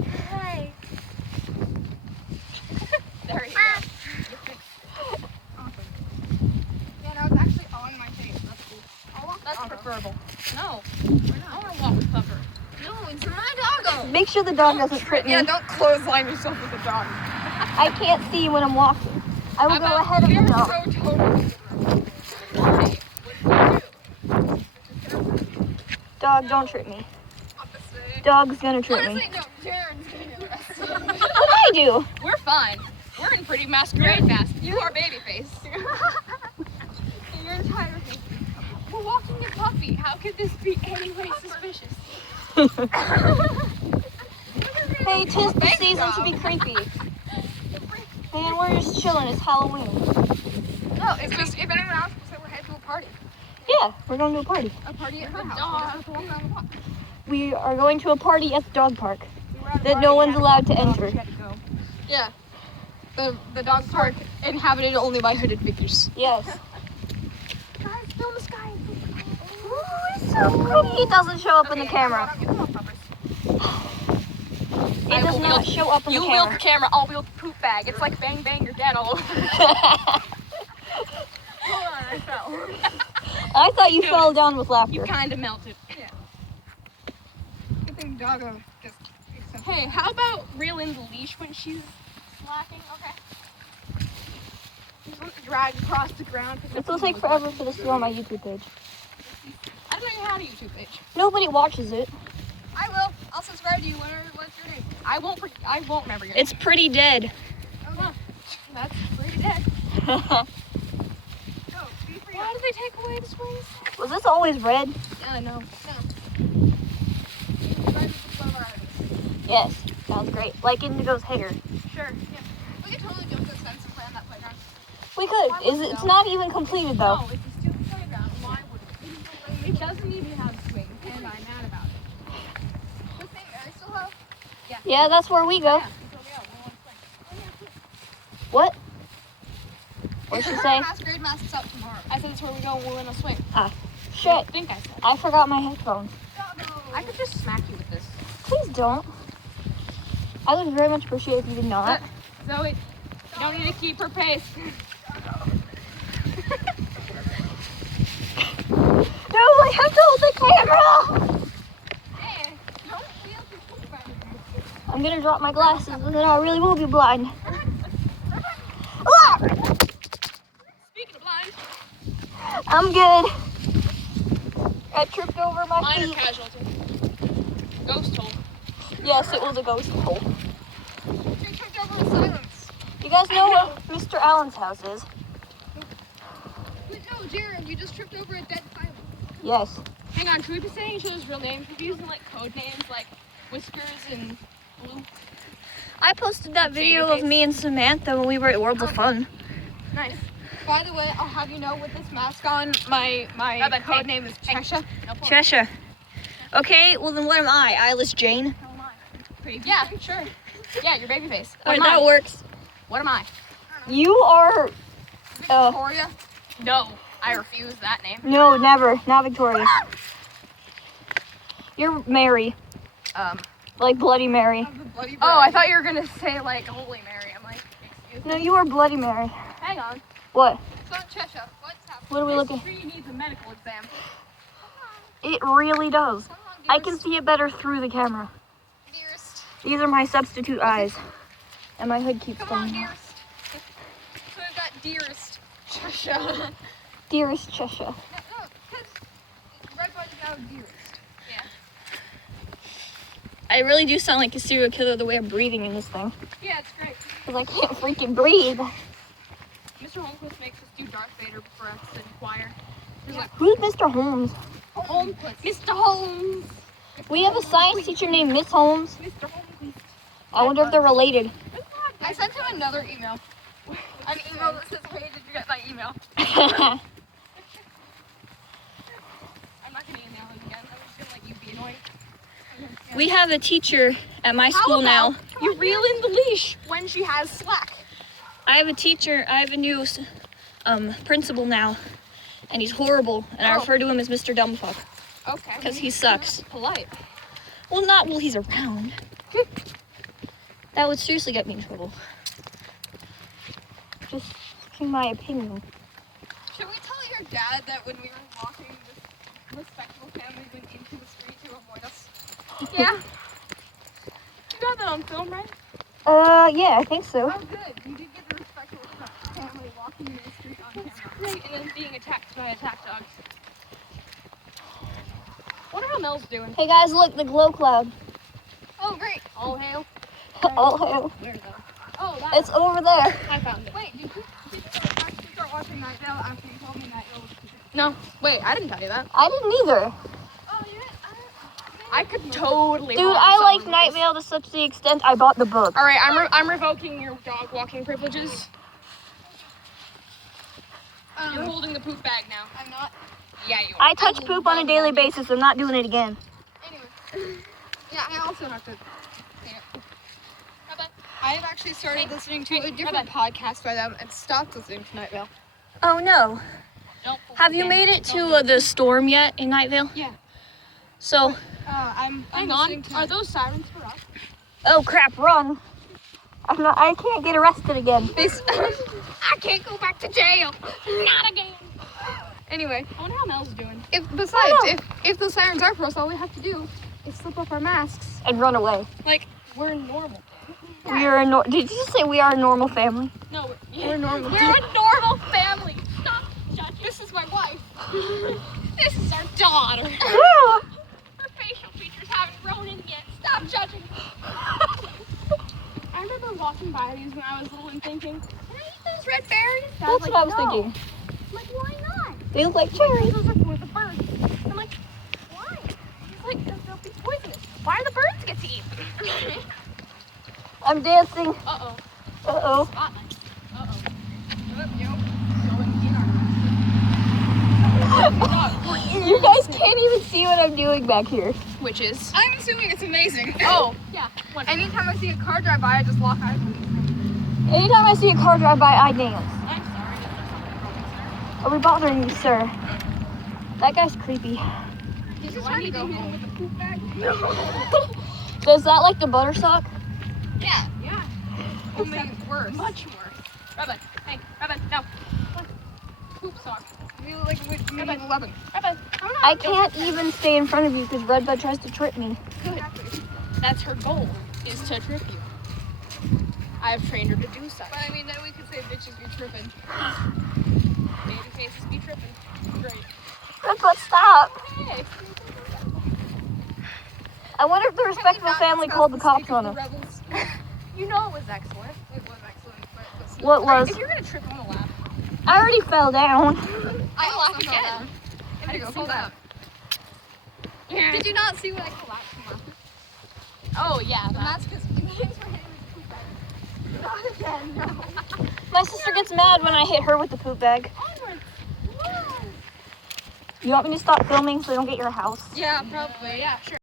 Hey. There you go. Awesome. Yeah, no, it's actually on my face. That's cool. I'll walk That's doggo. preferable. No. I I want to walk with Puffer. No, it's my doggo. Make sure the dog doesn't trip me. Yeah, don't clothesline yourself with a dog. I can't see when I'm walking. I will go ahead of the dog. You're so totally. Why? What did you do? Dog, don't trip me. Opposite. Dog's gonna trip Honestly, me. no, Jaren's gonna get arrested. What'd I do? We're fine. We're in pretty masquerade mask. You are babyface. Your entire face. We're walking a puppy. How could this be any way suspicious? Hey, 'tis the season to be creepy. Man, we're just chilling. It's Halloween. No, it's just if anyone else will say we're headed to a party. Yeah, we're going to a party. A party at her house. Dog. We don't have to walk around the block. We are going to a party at the dog park We were at a that party no and one's had a allowed to dog, enter. she had to go. Yeah. The dog park inhabited only by hooded figures. Yes. Guys, film the sky. Ooh, it's so pretty. It doesn't show up in the camera. It does not show up in the You wield the camera. camera, I'll wield the poop bag. It's like bang bang your dad all over. Hold on, I fell. I thought you fell down with laughter. You kind of melted. Good thing doggo just Hey, how about reel in the leash when she's slacking? Okay. He's going to drag across the ground. This will take forever for this to go on my YouTube page. I don't know how to YouTube page. Nobody watches it. I will. I'll subscribe to you. What's your name? I won't remember your It's pretty dead. Oh, that's pretty dead. Was Oh, be free. Why did they take away the swings? this always red? Yeah, I know. No. Subscribe to one of our artists. Yes. Sounds great. Like Indigo's hair. Sure. Yeah. We could totally go to the fence and play on that playground. We could. It's not even completed though. No, it's a stupid playground. Why would it? It doesn't even have swings, and I'm mad about it. Good thing Mary still have. Yeah, that's where we go. Yeah, so yeah, we're on swing. What? What'd she say? Masquerade mask's up tomorrow. I said it's where we go when we're in a swing. Shit. I think I said. I forgot my headphones. I could just smack you with this. Please don't. I would very much appreciate if you did not. Zoe, you don't need to keep her pace. No, I have to hold the camera! Hey, don't feel too cool about it. I'm gonna drop my glasses and then I really will be blind. Ah! Speaking of blind, I'm good. I tripped over my minor feet. casualty. Ghost hole. Yes, it was a ghost hole. She tripped over in silence. You guys know where Mr. Allen's house is? Wait, no, Jared, you just tripped over a dead silence. Yes. Hang on, should we be saying each other's real names? We're using like code names like Whiskers and Blue. I posted that video of me and Samantha when we were at Worlds of Fun. Nice. By the way, I'll have you know with this mask on, my code name is Cheshire. Cheshire. Okay, well then what am I? Eyeless Jane? Yeah, sure. Yeah, your baby face. What Alright, am I? that works. What am I? You are... Victoria. No, I refuse that name. No, never. Not Victoria. You're Mary. Like Bloody Mary. Of the Bloody Oh, I Bride. thought you were gonna say like Holy Mary. I'm like, excuse me. No, you are Bloody Mary. Hang on. What? It's not Cheshire. What's happening? What are we This looking? tree needs a medical exam. It really does. Come on, I dearest. can see it better through the camera. Dearest. These are my substitute eyes. And my hood keeps Come on, falling off. dearest. So we've got dearest Cheshire. Dearest Cheshire. No, because Red Bud is now dearest. I really do sound like a serial killer the way I'm breathing in this thing. Yeah, it's great. Because I can't freaking breathe. Mr. Holmquist makes us do Darth Vader for us in choir. He's like, Who's Mr. Holmes? Holmquist. Mr. Holmes. We have a science teacher named Miss Holmes. Mr. Holmquist. I wonder if they're related. I sent him another email. An email that says, hey, did you get my email? I'm not gonna email him again. I'm just gonna let you be annoying. We have a teacher at my How school about now. you reel in the leash when she has slack? I have a new principal now. And he's horrible. And I Oh. refer to him as Mr. Dumbfuck. Okay. Because he sucks. Polite. Well, not while he's around. That would seriously get me in trouble. Just in my opinion. Should we tell your dad that when we were walking, this respectable family went into the street to avoid us? Yeah. You got that on film, right? Yeah, I think so. Oh, good. You did get the respectable family walking in the street on camera. Great, and then being attacked by attack dogs. Wonder how Mel's doing. Hey guys, look, the glow cloud. Oh, great. All hail. All hail. Where though? Oh, that. It's over there. I found it. Wait, did you actually start watching Night Vale after you told me Night Vale was stupid? No, wait, I didn't tell you that. I didn't either. Oh, you didn't? I could totally. Dude, I like Night Vale to such the extent I bought the book. All right, I'm revoking your dog walking privileges. You're holding the poop bag now. I'm not. Yeah, you are. I touch poop on a daily basis. I'm not doing it again. Anyway. Yeah, I also have to. Bye-bye. I have actually started listening to a different podcast by them and stopped listening to Night Vale. Oh no. Don't Have you made it to the storm yet in Night Vale? Yeah. So, I'm Hang listening on. to. Are those sirens for us? oh crap, run. I can't get arrested again. I can't go back to jail. Not again. Anyway, I wonder how Mel's doing. if the sirens are for us, all we have to do is slip off our masks. And run away. Like, we're normal. We are a did you just say we are a normal family? No, We're normal. We're a normal family. Stop judging. This is my wife. This is our daughter. Yeah. Her facial features haven't grown in yet. Stop judging. I remember walking by these when I was little and thinking, can I eat those red berries? Dad That's what I was "No." thinking. I'm like, why not? They look like cherries. Those are for the birds. I'm like, why? He's like, they'll be poisonous. Why do the birds get to eat them? I'm dancing. Uh-oh. Uh-oh. Spotlight. Uh-oh. You guys can't even see what I'm doing back here. Witches. I'm assuming it's amazing. Oh, yeah. Anytime I see a car drive by, I just lock eyes with it. Anytime I see a car drive by, I dance. I'm sorry. Is there something wrong, sir? Are we bothering you, sir? That guy's creepy. He's just Do I trying to need go to hit him home. with a poop bag? Does that like the butter sock? Yeah. Yeah. Only worse. Much worse. Robin. Hey, Robin, no. Poop sock. We look like we need 11. Robin. I can't even stay in front of you because Redbud tries to trip me. That's her goal, is to trip you. I have trained her to do such. But I mean, then we could say bitches be tripping. Baby faces be tripping. Great. Redbud, stop. Hey. I wonder if the respectable family called the cops on him. You know it was excellent. It was excellent, but it was What was? If you're gonna trip, I'm gonna laugh. I already fell down. I I'll laugh also again. fell down. I had to go, See hold that. up. Did you not see what I collapsed from? Oh yeah. And That. that's because you hit my head with a poop bag. Not again, no. My sister gets mad when I hit her with the poop bag. Onward. You want me to stop filming so I don't get your house? Yeah, probably. Yeah, sure.